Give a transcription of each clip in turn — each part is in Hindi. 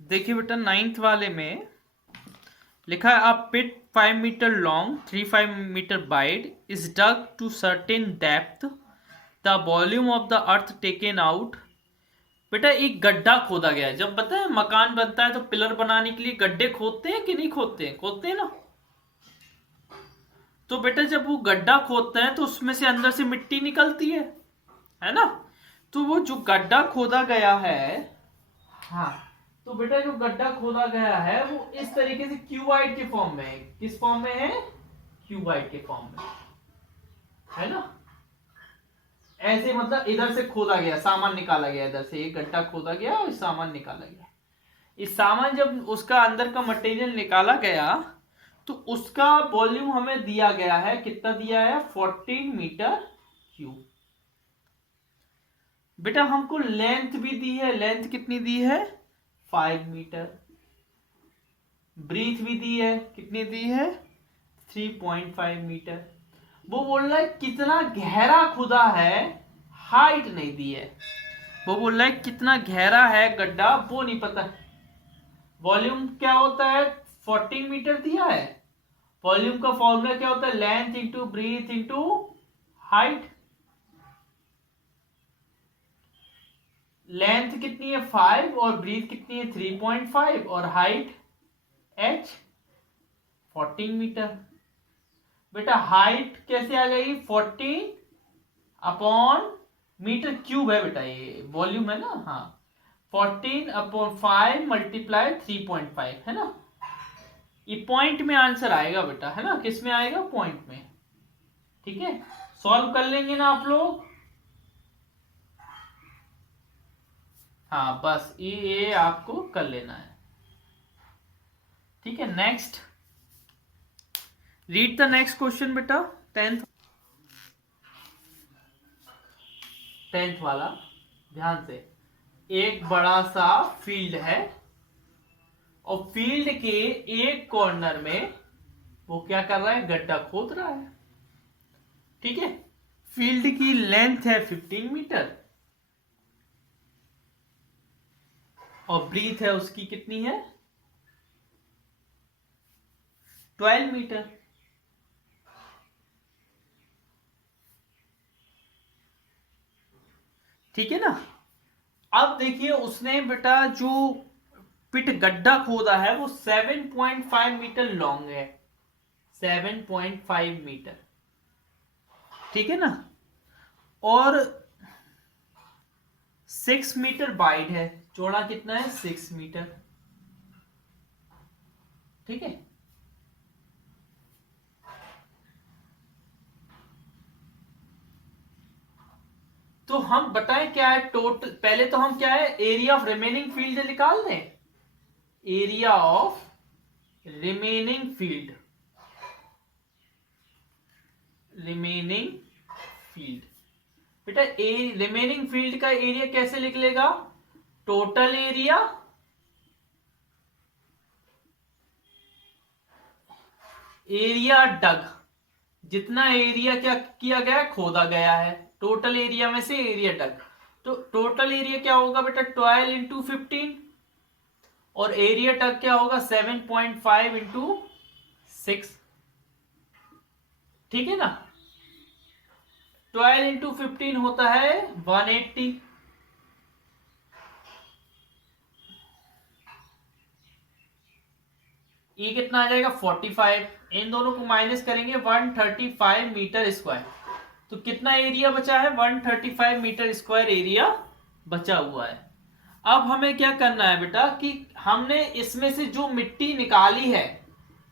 देखिए बेटा, नाइन्थ वाले में लिखा है, a pit 5 metre long 3 5 metre wide is dug to certain depth, the volume of the earth taken out. बेटा, एक गड्ढा खोदा गया है। जब पता है मकान बनता है तो पिलर बनाने के लिए गड्ढे खोदते हैं कि नहीं खोदते हैं? खोदते हैं ना। तो बेटा, जब वो गड्ढा खोदते हैं तो उसमें से अंदर से मिट्टी निकलती है ना। तो वो जो गड्ढा खोदा गया है, हाँ, तो बेटा जो गड्ढा खोदा गया है वो इस तरीके से क्यूबाइड के फॉर्म में है। किस फॉर्म में है? क्यूबाइड के फॉर्म में, है ना। ऐसे मतलब इधर से खोदा गया, सामान निकाला गया, इधर से एक गड्ढा खोदा गया और सामान निकाला गया। इस सामान जब उसका अंदर का मटेरियल निकाला गया तो उसका वॉल्यूम हमें दिया गया है। कितना दिया है? 14 मीटर क्यूब। बेटा हमको लेंथ भी दी है। लेंथ कितनी दी है? 5 मीटर। ब्रीथ भी दी है। कितनी दी है? 3.5 मीटर। वो बोल रहा है कितना गहरा खुदा है, हाइट नहीं दी है। वो बोल रहा है कितना गहरा है गड्ढा, वो नहीं पता। वॉल्यूम क्या होता है? 14 मीटर दिया है। वॉल्यूम का फॉर्मूला क्या होता है? Length into breadth into height. Length कितनी है? 5 और ब्रीथ कितनी है? 3.5 और हाइट h 14 मीटर। बेटा हाइट कैसे आ गई? 14 अपॉन मीटर क्यूब है बेटा, ये वॉल्यूम है ना। हाँ, 14 अपॉन 5 मल्टीप्लाई 3.5 है ना। ये पॉइंट में आंसर आएगा बेटा, है ना। किस में आएगा? पॉइंट में। ठीक है, सॉल्व कर लेंगे ना आप लोग। हाँ, बस ये आपको कर लेना है। ठीक है, next read the next question बेटा। टेंथ टेंथ वाला, ध्यान से। एक बड़ा सा फील्ड है और फील्ड के एक कॉर्नर में वो क्या कर रहा है? गड्ढा खोद रहा है। ठीक है, फील्ड की लेंथ है 15 मीटर और ब्रीथ है उसकी कितनी है? 12 मीटर। ठीक है ना। अब देखिए, उसने बेटा जो पिट गड्ढा खोदा है वो 7.5 मीटर लॉन्ग है। 7.5 मीटर। ठीक है ना। और 6 मीटर वाइड है। चौड़ा कितना है? 6 मीटर। ठीक है। तो हम बताएं क्या है टोटल। पहले तो हम क्या है, एरिया ऑफ रिमेनिंग फील्ड निकाल दें। Area of remaining field, remaining field. बेटा रिमेनिंग फील्ड का एरिया कैसे लिख लेगा? टोटल एरिया एरिया डग, जितना एरिया क्या किया गया? खोदा गया है। टोटल एरिया में से एरिया डग, तो टोटल एरिया क्या होगा बेटा? 12 इंटू 15 और एरिया डग क्या होगा? 7.5 इंटू 6। ठीक है ना। 12 इंटू 15 होता है 180। ये कितना आ जाएगा? 45। इन दोनों को माइनस करेंगे, 135 मीटर स्क्वायर। तो कितना एरिया बचा है? 135 मीटर स्क्वायर एरिया बचा हुआ है। अब हमें क्या करना है बेटा कि हमने इसमें से जो मिट्टी निकाली है,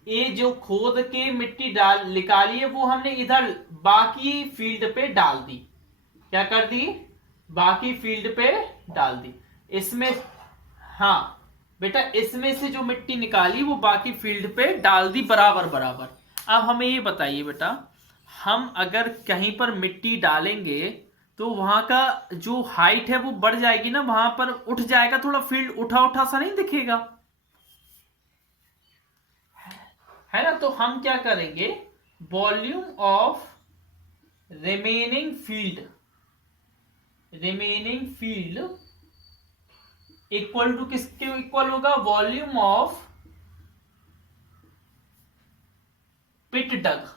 ये जो खोद के मिट्टी डाल निकाली है वो हमने इधर बाकी फील्ड पे डाल दी। क्या कर दी? बाकी फील्ड पे डाल दी। इसमें, हाँ बेटा, इसमें से जो मिट्टी निकाली वो बाकी फील्ड पे डाल दी, बराबर बराबर। अब हमें ये बताइए बेटा, हम अगर कहीं पर मिट्टी डालेंगे तो वहां का जो हाइट है वो बढ़ जाएगी ना, वहां पर उठ जाएगा, थोड़ा फील्ड उठा उठा सा नहीं दिखेगा, है ना। तो हम क्या करेंगे? Volume of remaining field, remaining field equal to किसके इक्वल होगा? Volume of pit dug,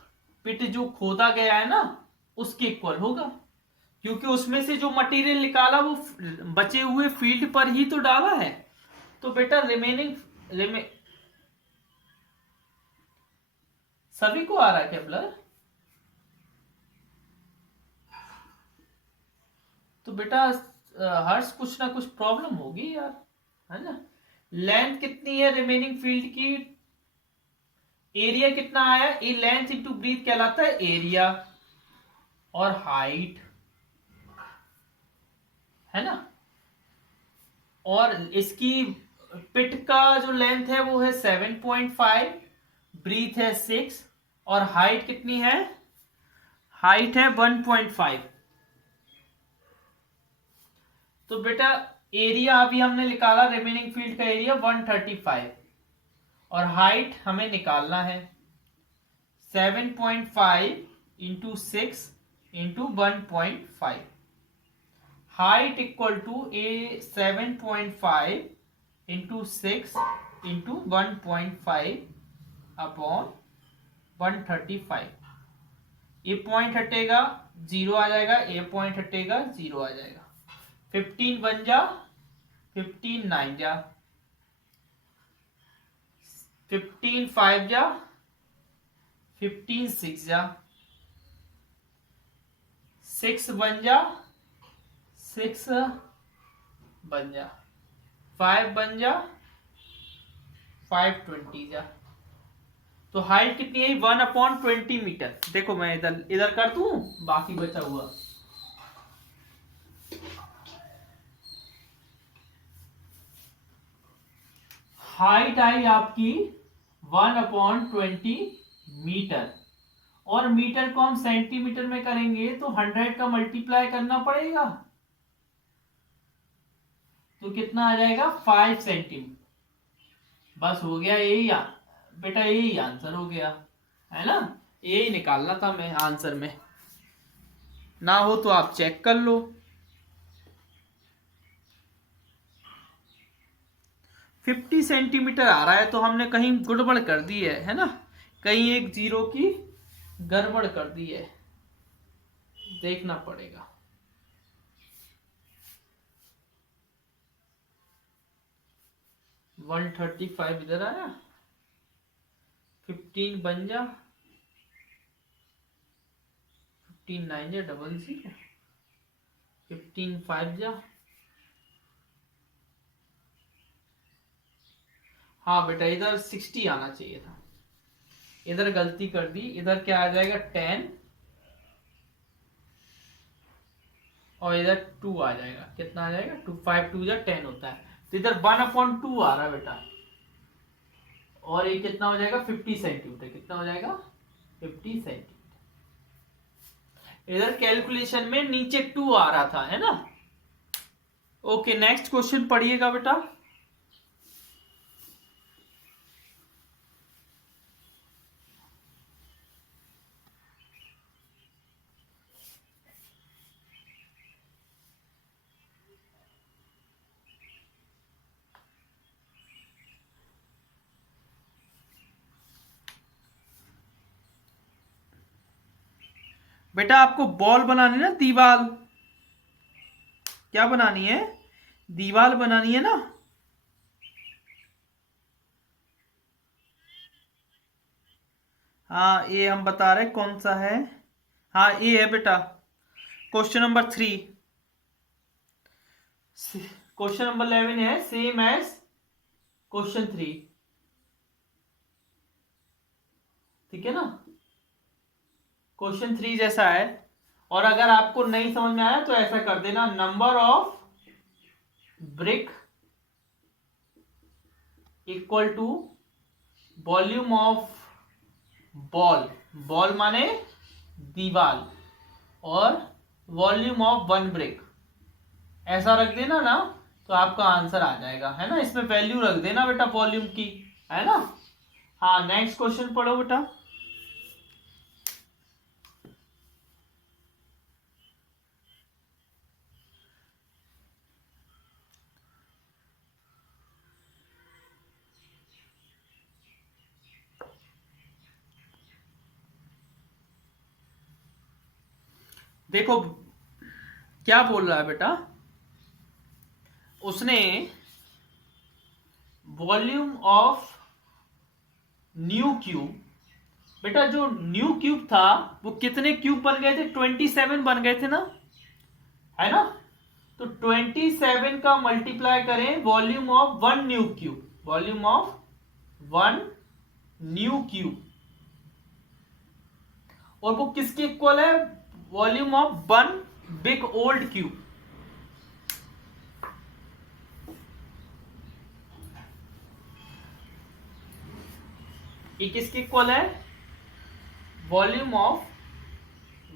pit जो खोदा गया है ना उसके इक्वल होगा, क्योंकि उसमें से जो मटेरियल निकाला वो बचे हुए फील्ड पर ही तो डाला है। तो बेटा सभी को आ रहा है क्या ब्लर? तो बेटा हर्ष कुछ ना कुछ प्रॉब्लम होगी यार, है ना। लेंथ कितनी है रिमेनिंग फील्ड की? एरिया कितना आया? ए लेंथ इंटू ब्रीथ कहलाता है एरिया, और हाइट, है ना। और इसकी पिट का जो लेंथ है वो है 7.5, ब्रीथ है 6, और हाइट कितनी है? हाइट है 1.5। तो बेटा एरिया अभी हमने निकाला, रिमेनिंग फील्ड का एरिया 135, और हाइट हमें निकालना है 7.5 into 6 into 1.5। Height equal to a 7.5 into 6 into 1.5 upon 135। ये पॉइंट हटेगा 0 आ जाएगा, ए पॉइंट हटेगा 0 आ जाएगा। 15 बन जा, 15 9 जा, 15 5 जा, 15 6 जा, 6 बन जा, 6 बन जा, 5 बन जा, 5 20 जा। तो हाइट कितनी है? 1/20 मीटर। देखो मैं इधर इधर कर दूं बाकी बचा हुआ। हाइट आई आपकी 1/20 मीटर, और मीटर को हम सेंटीमीटर में करेंगे तो 100 का मल्टीप्लाई करना पड़ेगा, तो कितना आ जाएगा? 5 सेंटीमीटर। बस हो गया, यही बेटा यही आंसर हो गया, है ना। यही निकालना था मैं आंसर में, ना हो तो आप चेक कर लो। 50 सेंटीमीटर आ रहा है, तो हमने कहीं गड़बड़ कर दी है ना, कहीं एक जीरो की गड़बड़ कर दी है, देखना पड़ेगा। वन 135 इधर आया, 15 बन जा, 15 9 जा 00, 15 5 जा। हाँ बेटा इधर 60 आना चाहिए था, इधर गलती कर दी। इधर क्या आ जाएगा? 10, और इधर 2 आ जाएगा। कितना आ जाएगा? 2 5 2 जा 10 होता है, तो इधर 1/2 आ रहा है बेटा, और ये कितना हो जाएगा? 50 सेंटीमीटर। कितना हो जाएगा? 50 सेंटीमीटर। इधर कैलकुलेशन में नीचे 2 आ रहा था, है ना। ओके नेक्स्ट क्वेश्चन पढ़िएगा बेटा। बेटा आपको बॉल बनानी है ना, दीवार। क्या बनानी है? दीवार बनानी है ना। हाँ ये हम बता रहे कौन सा है। हाँ ये है बेटा, क्वेश्चन नंबर 3। क्वेश्चन नंबर 11 है सेम एज क्वेश्चन 3, ठीक है ना। क्वेश्चन 3 जैसा है, और अगर आपको नहीं समझ में आया तो ऐसा कर देना, number of brick equal to volume of ball, ball माने दीवार, और वॉल्यूम ऑफ 1 ब्रिक, ऐसा रख देना ना, तो आपका आंसर आ जाएगा, है ना। इसमें वैल्यू रख देना बेटा वॉल्यूम की, है ना। हाँ नेक्स्ट क्वेश्चन पढ़ो बेटा। देखो क्या बोल रहा है बेटा, उसने वॉल्यूम ऑफ न्यू क्यूब, बेटा जो न्यू क्यूब था वो कितने क्यूब बन गए थे, 27 बन गए थे ना, है ना। तो 27 का मल्टीप्लाई करें volume of one new cube, volume of one new cube, और वो किसके इक्वल है, volume of one big old cube. ये किसके इक्वल है, volume of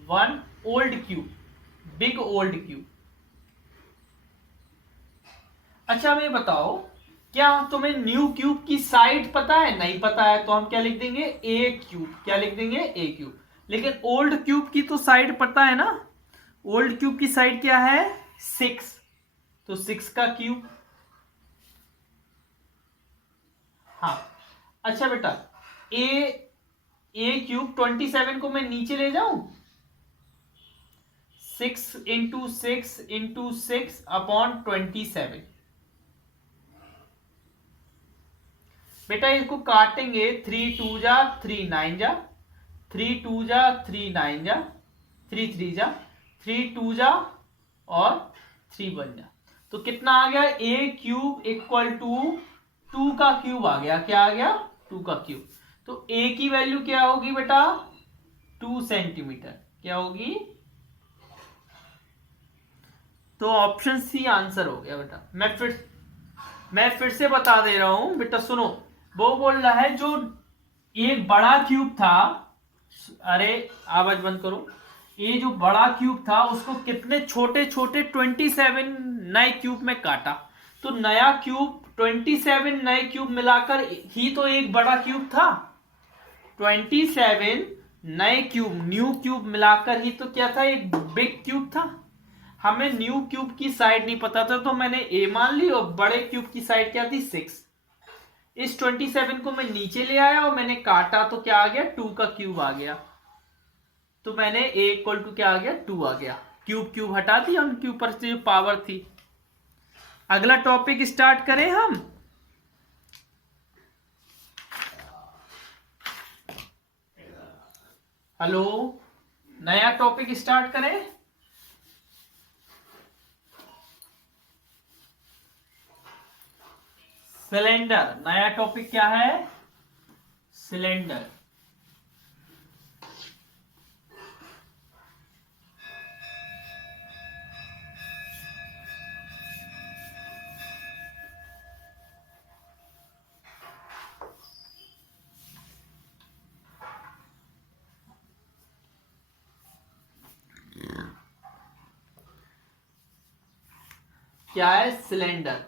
one old cube, big old cube. अच्छा हमें बताओ, क्या तुम्हें न्यू क्यूब की साइड पता है, नहीं पता है, तो हम क्या लिख देंगे, ए क्यूब, क्या लिख देंगे, ए क्यूब। लेकिन ओल्ड क्यूब की तो साइड पता है ना, ओल्ड क्यूब की साइड क्या है, 6, तो 6 का क्यूब। हाँ अच्छा बेटा, ए क्यूब 27 को मैं नीचे ले जाऊं, 6 इंटू 6 इंटू 6 अपॉन 27। बेटा इसको काटेंगे, 3 2 जा 3 9 जा, 3 2 जा 3 9 जा, 3 3 जा, 3 2 जा और 3 1 जा, तो कितना आ गया, ए क्यूब इक्वल टू 2 का क्यूब आ गया, क्या आ गया, 2 का क्यूब। तो ए की वैल्यू क्या होगी बेटा, 2 सेंटीमीटर, क्या होगी, तो ऑप्शन सी आंसर हो गया बेटा। मैं फिर से बता दे रहा हूं बेटा, सुनो, वो बोल रहा है जो एक बड़ा क्यूब था, अरे आवाज बंद करो, ये जो बड़ा क्यूब था उसको कितने छोटे छोटे 27 नए क्यूब में काटा, तो नया क्यूब 27 नए क्यूब मिलाकर ही तो एक बड़ा क्यूब था, 27 नए क्यूब न्यू क्यूब मिलाकर ही तो क्या था, एक बिग क्यूब था। हमें न्यू क्यूब की साइड नहीं पता था तो मैंने ए मान ली, और बड़े क्यूब की साइड क्या थी, 6। इस 27 को मैं नीचे ले आया और मैंने काटा तो क्या आ गया, 2 का क्यूब आ गया, तो मैंने ए इक्वल टू क्या आ गया, 2 आ गया, क्यूब क्यूब हटा दिया, उनके ऊपर से जो पावर थी। अगला टॉपिक स्टार्ट करें हम, हेलो, नया टॉपिक स्टार्ट करें। सिलेंडर, नया टॉपिक क्या है, सिलेंडर। क्या है, सिलेंडर।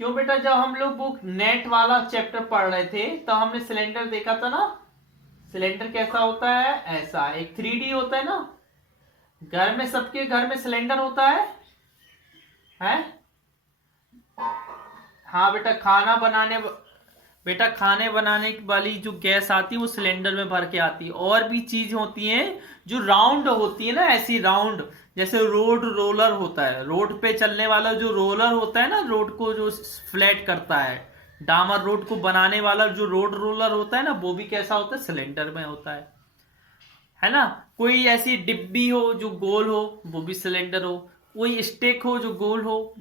क्यों बेटा, जब हम लोग वो नेट वाला चैप्टर पढ़ रहे थे तो हमने सिलेंडर देखा था ना, सिलेंडर कैसा होता है, ऐसा एक 3D होता है ना, घर में सबके घर में सिलेंडर होता है? हाँ बेटा, बेटा खाने बनाने वाली जो गैस आती है वो सिलेंडर में भर के आती है, और भी चीज होती है जो राउंड होती है ना, ऐसी राउंड, जैसे रोड रोलर होता है, रोड पे चलने वाला जो रोलर होता है ना, रोड को जो फ्लैट करता है, डामर रोड को बनाने वाला जो रोड रोलर होता है ना, वो भी कैसा होता है, सिलेंडर में होता है ना। कोई ऐसी डिब्बी हो जो गोल हो, वो भी सिलेंडर हो, कोई स्टेक हो जो गोल हो,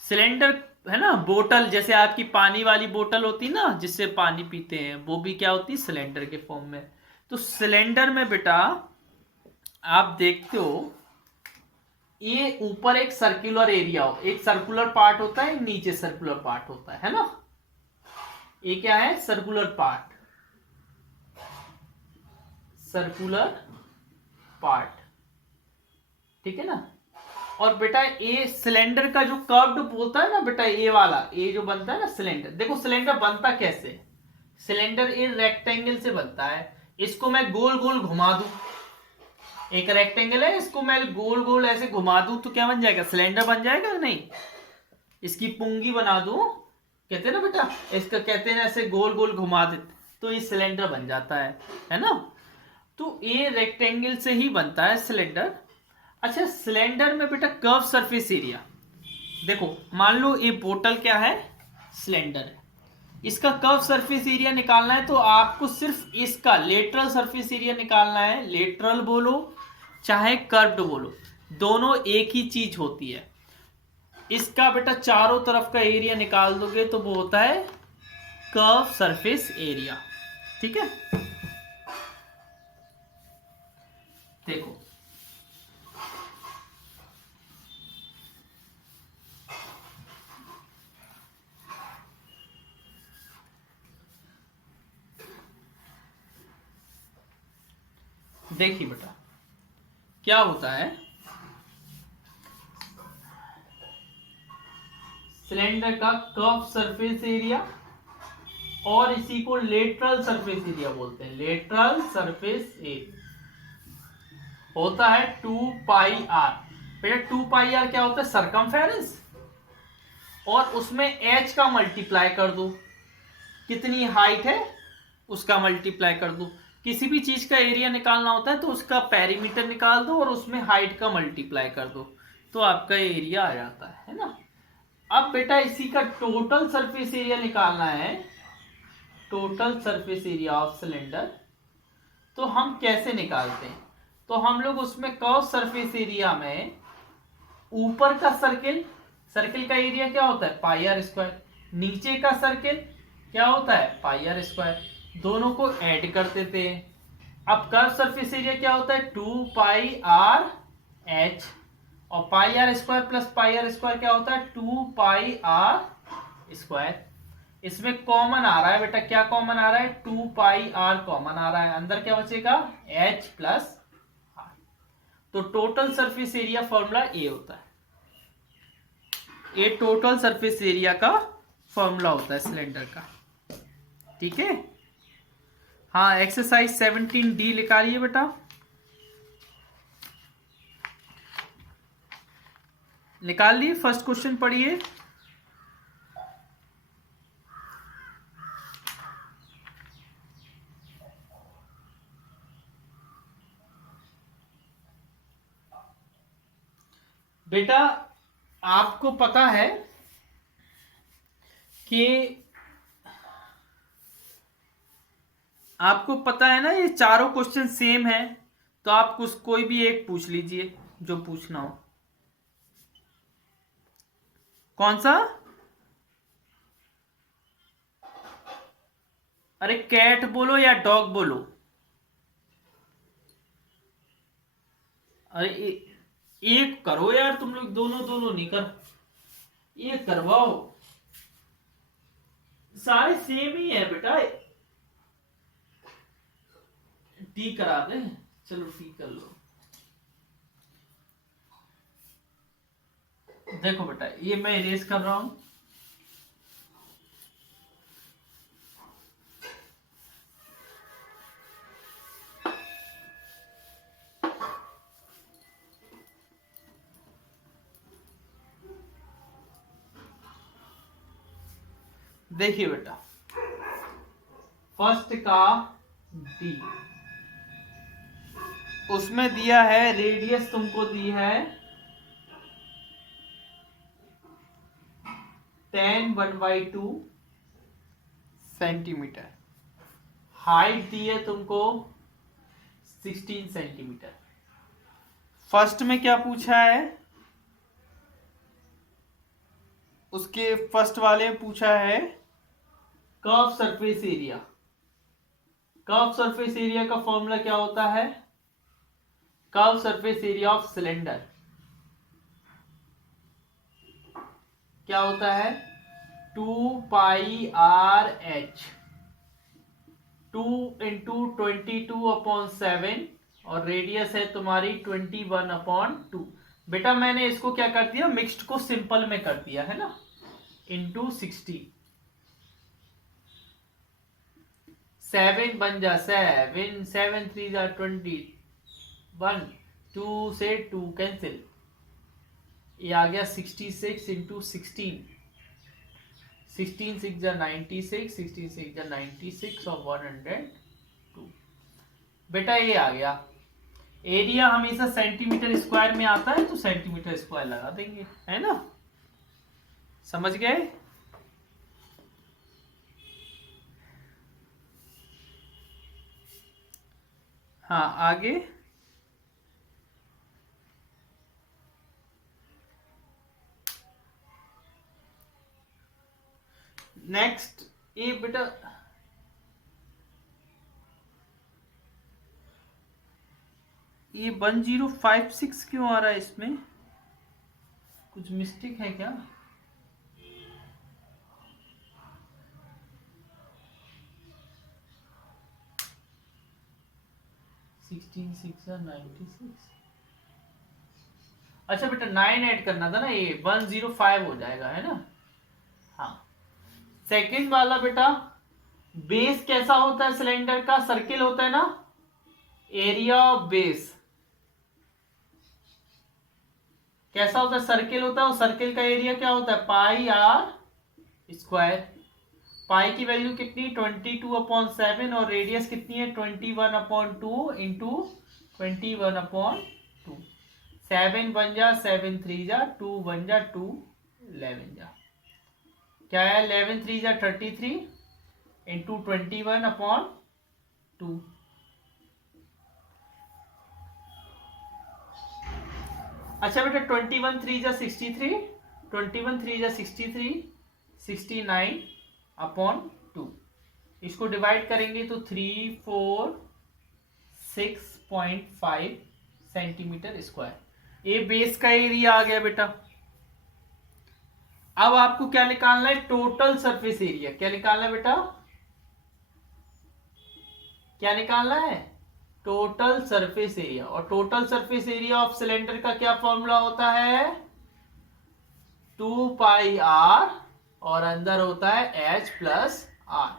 सिलेंडर है ना। बोतल, जैसे आपकी पानी वाली बोतल होती ना जिससे पानी पीते हैं, वो भी क्या होती है, सिलेंडर के फॉर्म में। तो सिलेंडर में बेटा आप देखते हो, ये ऊपर एक सर्कुलर एरिया हो, एक सर्कुलर पार्ट होता है, नीचे सर्कुलर पार्ट होता है ना। ये क्या है, सर्कुलर पार्ट, सर्कुलर पार्ट, ठीक है ना। और बेटा ये सिलेंडर का जो कर्व्ड होता है ना बेटा, ये वाला, ये जो बनता है ना सिलेंडर, देखो सिलेंडर बनता कैसे, सिलेंडर ये रेक्टेंगल से बनता है, इसको मैं गोल गोल घुमा दूं एक रेक्टेंगल है, इसको मैं गोल गोल ऐसे घुमा दूं तो क्या बन जाएगा, सिलेंडर बन जाएगा नहीं। इसकी पुंगी बना दूं, कहते हैं ना बेटा, इसका कहते हैं ना ऐसे गोल गोल घुमा देते तो ये सिलेंडर बन जाता है ना। तो ये रेक्टेंगल से ही बनता है सिलेंडर। अच्छा, सिलेंडर में बेटा कर्व सरफेस एरिया देखो, मान लो ये बोतल क्या है, सिलेंडर है, इसका कर्व सरफेस एरिया निकालना है तो आपको सिर्फ इसका लेटरल सरफेस एरिया निकालना है। लेटरल बोलो चाहे कर्व्ड बोलो, दोनों एक ही चीज होती है। इसका बेटा चारों तरफ का एरिया निकाल दोगे तो वो होता है कर्व सरफेस एरिया। ठीक है, देखो देखिए बेटा क्या होता है, सिलेंडर का कर्व सरफेस एरिया और इसी को लेटरल सरफेस एरिया बोलते हैं। लेटरल सरफेस एरिया होता है 2 पाई आर। बेटा 2 पाई आर क्या होता है, सरकमफेरेंस, और उसमें एच का मल्टीप्लाई कर दो, कितनी हाइट है उसका मल्टीप्लाई कर दो। किसी भी चीज का एरिया निकालना होता है तो उसका पेरीमीटर निकाल दो और उसमें हाइट का मल्टीप्लाई कर दो तो आपका एरिया आ जाता है ना। अब बेटा इसी का टोटल सरफेस एरिया निकालना है, total surface area of cylinder. तो हम कैसे निकालते हैं, तो हम लोग उसमें कर्व सरफेस एरिया में ऊपर का सर्किल, सर्किल का एरिया क्या होता है पाई आर स्क्वायर, नीचे का सर्किल क्या होता है पाई आर स्क्वायर, दोनों को ऐड कर देते हैं। अब कर्व सरफेस एरिया क्या होता है 2 पाई आर एच, और pi r square plus pi r square क्या होता है 2 पाई आर स्क्वायर। इसमें कॉमन आ रहा है बेटा, क्या कॉमन आ रहा है 2 पाई आर कॉमन आ रहा है, अंदर क्या बचेगा एच प्लस आर। तो टोटल सरफेस एरिया फॉर्मूला ए होता है, ये टोटल सरफेस एरिया का फॉर्मूला होता है सिलेंडर का। ठीक है, हाँ एक्सरसाइज 17D निकालिए बेटा, निकाल लिए। फर्स्ट क्वेश्चन पढ़िए। बेटा आपको पता है कि आपको पता है ना ये चारों क्वेश्चन सेम है, तो आप कुछ कोई भी एक पूछ लीजिए जो पूछना हो। कौन सा, अरे कैट बोलो या डॉग बोलो, अरे एक करो यार, तुम लोग दोनों दोनों नहीं कर, एक करवाओ, सारे सेम ही है बेटा। टी करा दे, चलो टी कर लो। देखो बेटा ये मैं इरेज कर रहा हूं, देखिए बेटा फर्स्ट का डी, उसमें दिया है रेडियस तुमको दी है 10/2 सेंटीमीटर, हाइट दी है तुमको 16 सेंटीमीटर। फर्स्ट में क्या पूछा है, उसके फर्स्ट वाले में पूछा है curve surface area. Curve surface area का फॉर्मूला क्या होता है, curve surface area of cylinder क्या होता है 2 पाई आर एच, 2 इंटू 22/7 और रेडियस है तुम्हारी 21/2। बेटा मैंने इसको क्या कर दिया, मिक्स्ड को सिंपल में कर दिया है ना, इंटू 60, 7 बन जा 7, 7 3 जा 21, 2 से 2 कैंसिल, ये आ गया 66 इंटू 16, 16 6 जा 96, 16 6 जा 96 और 102। बेटा ये आ गया। एरिया हमेशा सेंटीमीटर स्क्वायर में आता है तो सेंटीमीटर स्क्वायर लगा देंगे, है ना, समझ गए। हाँ आगे, नेक्स्ट ये बेटा ये 1056 क्यों आ रहा है, इसमें कुछ मिस्टेक है क्या? सिक्सटीन 96। अच्छा बेटा 9 ऐड करना था ना, ये 105 हो जाएगा, है ना। हाँ सेकंड वाला बेटा, बेस कैसा होता है सिलेंडर का, सर्किल होता है ना, एरिया ऑफ बेस कैसा होता है, सर्किल होता है, और सर्किल का एरिया क्या होता है, पाई आर स्क्वायर। पाई की वैल्यू कितनी 22/7 और रेडियस कितनी है 21/2 इंटू 21/2। 7 1 जा 7 3 जा 2 1 जा 2 11 जा, क्या है 11 3 जा 33 इंटू 21/2। अच्छा बेटा 21 3 जा 63, 21 3 जा 63, 69/2। इसको डिवाइड करेंगे तो 346.5 सेंटीमीटर स्क्वायर। ये बेस का एरिया आ गया बेटा। अब आपको क्या निकालना है, टोटल सरफेस एरिया। क्या निकालना है बेटा, क्या निकालना है, टोटल सरफेस एरिया। और total surface area of cylinder का क्या फॉर्मूला होता है, 2 पाई आर और अंदर होता है h plus R.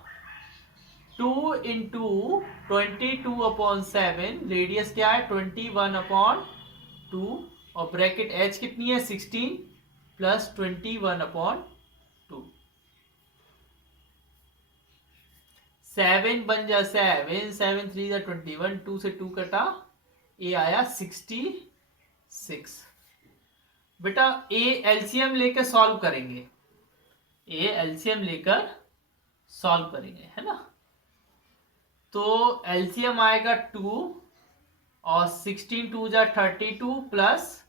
2 into 22/7, radius क्या है 21/2 और ब्रैकेट h कितनी है 16 प्लस 21/2। 7 बन जा 7, 7 3 जा 21, 2 से 2 कटा, ये आया 66। बेटा ए एलसीएम लेकर सॉल्व करेंगे, ए एलसीएम लेकर सॉल्व करेंगे, है ना। तो एलसीएम आएगा 2 और 16 2 जा 32 प्लस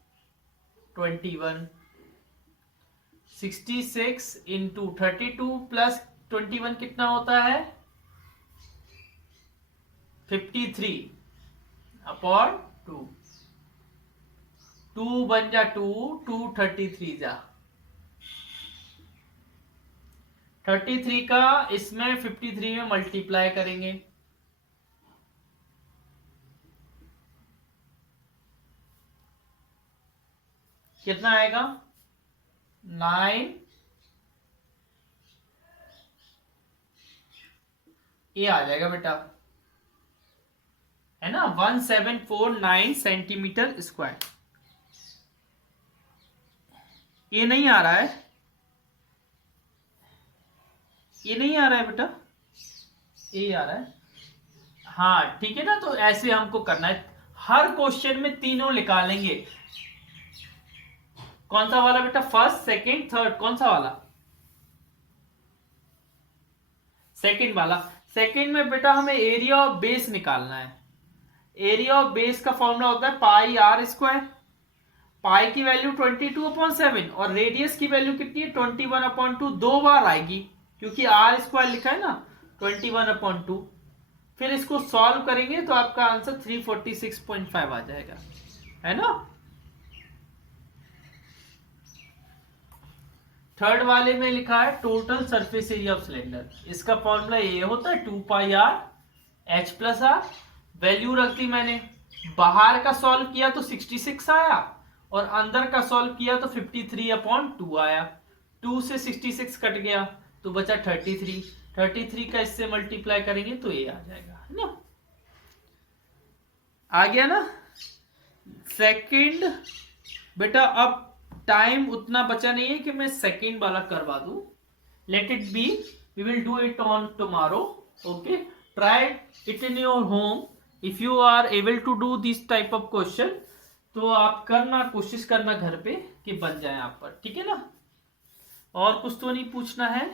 21, 66 इंटू 32 प्लस 21 कितना होता है 53/2। 2 बन जा 2, 2 33 जा 33 का इसमें 53 में मल्टीप्लाई करेंगे, कितना आएगा 9, ये आ जाएगा बेटा, है ना 1749 सेंटीमीटर स्क्वायर। ये नहीं आ रहा है, ये नहीं आ रहा है बेटा, ये आ रहा है। हाँ ठीक है ना, तो ऐसे हमको करना है, हर क्वेश्चन में तीनों निकालेंगे। कौन सा वाला बेटा, फर्स्ट सेकंड थर्ड, कौन सा वाला, सेकंड वाला। सेकंड में बेटा हमें एरिया ऑफ बेस निकालना है। एरिया ऑफ बेस का फॉर्मूला होता है पाई आर स्क्वायर। पाई की वैल्यू 22/7 और रेडियस की वैल्यू कितनी है 21/2, 2 बार आएगी क्योंकि आर स्क्वायर लिखा है ना 21/2। फिर इसको सॉल्व करेंगे तो आपका आंसर 346.5 आ जाएगा, है ना। थर्ड वाले में लिखा है total surface area of cylinder. इसका फॉर्मूला ये होता है 2 pi r h plus r. Value रख दी मैंने, बाहर का सॉल्व किया तो 66 आया और अंदर का सॉल्व किया तो 53/2 आया। 2 से 66 कट गया तो बचा 33। 33 का इससे मल्टीप्लाई करेंगे तो ये आ जाएगा, है ना। आ गया ना। सेकंड बेटा अब टाइम उतना बचा नहीं है कि मैं सेकंड वाला करवा दूं. Let it be, we will do it on tomorrow. Okay, try it in your home. If you are able to do this type of question तो आप करना, कोशिश करना घर पे कि बन जाए आप पर. ठीक है ना? और कुछ तो नहीं पूछना है.